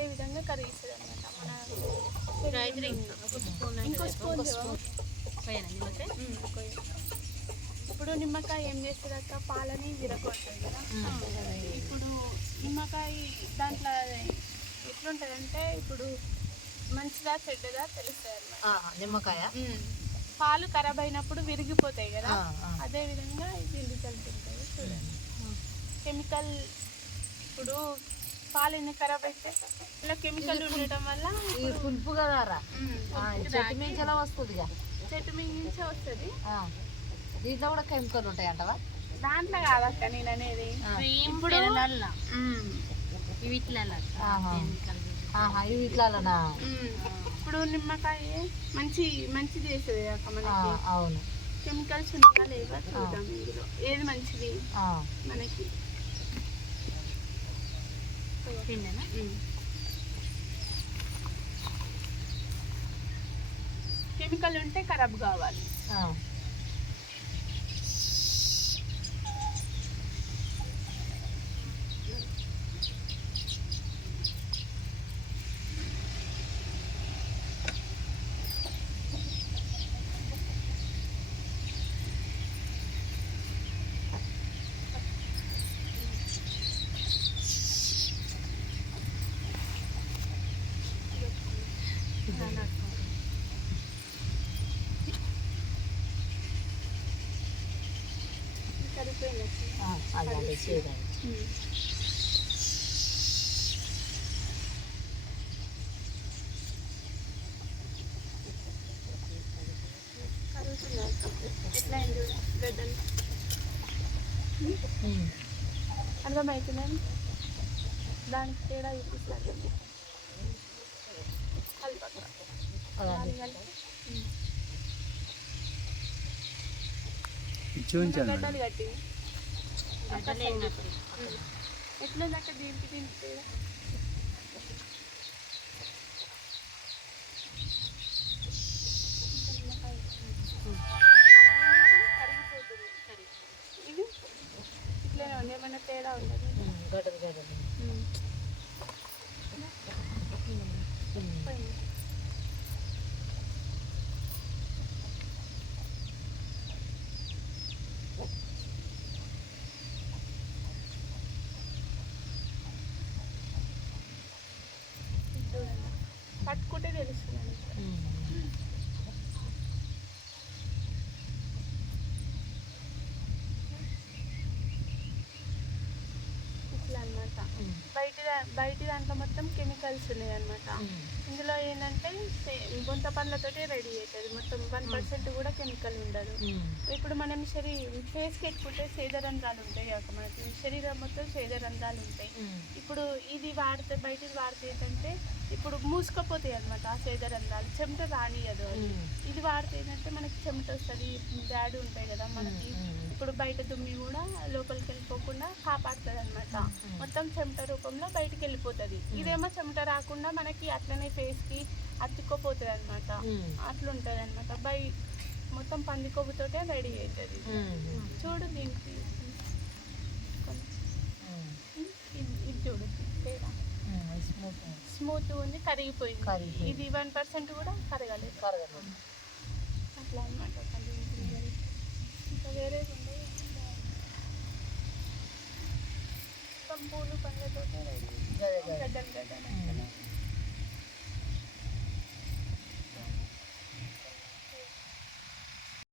ఇదే విధంగా కరిగిస్తుంది అనమాట మన ఇంకో స్పూన్ ఇప్పుడు నిమ్మకాయ ఏం చేస్తుంది అక్క పాలని విరగొడుతుంది కదా. ఇప్పుడు నిమ్మకాయ దాంట్లో ఎట్లుంటుందంటే ఇప్పుడు మంచిదా చెడ్డదా తెలుస్తుంది అనమాట నిమ్మకాయ. పాలు ఖరాబ్ అయినప్పుడు విరిగిపోతాయి కదా. అదే విధంగా ఇది రిజల్ట్ ఉంటుంది చూడండి. కెమికల్ ఇప్పుడు పాలు ఎన్ని ఖరాబ్ అయితే? ఇలా కెమికల్ ఉండటం వల్ల ఈ పులుపు ఉమ్, చెట్టు మించి ఎలా వస్తుంది చెట్టు మీద నుంచి వస్తుంది. దీంట్లో కూడా కెమికల్ ఉంటాయి అంటవా దాంట్లో కాదక్క నేను అనేది. ఇప్పుడు ఉమ్, ఇప్పుడు నిమ్మకాయ మంచి మంచి చేస్తుంది అక్క మనకి. అవును. కెమికల్స్ ఉన్నాయా లేవా చూద్దాం ఏది మంచిది. మనకి. కెమికల్ ఉంటే ఖరాబ్ కావాలి ఆ. సరిపోయినట్టు ఆ, అదే అదే చేయడం ఉమ్. కరుగుతున్నాయి అక్క. ఎట్లా అయింది చూడు, గడ్డలు ఉమ్. అర్థమవుతున్నాయి దానికి తేడా చూపిస్తాను కట్టి ఎట్లా దీనికి దీనికి తేడా? ఉండదు neresi? ఉమ్. బయట బయట దాంట్లో మొత్తం కెమికల్స్ ఉన్నాయి అనమాట. ఇందులో ఏంటంటే గుంత పండ్లతోటి రెడీ అవుతుంది మొత్తం వన్ పర్సెంట్ కూడా కెమికల్ ఉండదు. ఇప్పుడు మనం శరీ ఫేస్కి ఎట్టుకుంటే సేదరంధ్రాలు ఉంటాయి కాక మనకి శరీరం మొత్తం సేదరంధ్రాలు ఉంటాయి. ఇప్పుడు ఇది వాడితే బయటది వాడితే ఏంటంటే ఇప్పుడు మూసుకపోతాయి అనమాట ఆ సేదరంధ్రాలు చెమట రానియదు. ఇది వాడితే ఏంటంటే మనకి చెమట వస్తుంది బ్యాడ్ ఉంటాయి కదా మనకి. ఇప్పుడు బయట దుమ్మి కూడా లోపలికి వెళ్ళిపోకుండా కాపాడుతుంది అనమాట మొత్తం చెమట రూపంలో బయటికి వెళ్ళిపోతుంది. ఇదేమో చెమట రాకుండా మనకి అట్లనే ఫేస్కి అతుక్కోపోతుంది అనమాట. అట్లుంటుంది అనమాట బై మొత్తం పంది కొవ్వుతోటే రెడీ అవుతుంది. చూడు దీనికి. ఇది చూడు. తేడా. స్మూత్. ఉంది కరిగిపోయింది. ఇది వన్ పర్సెంట్ కూడా కరగలేదు. కరగదు అట్లా అనమాట ఇంకా వేరేది ఉంది పూలు గదే గడ్డలు గడ్డలు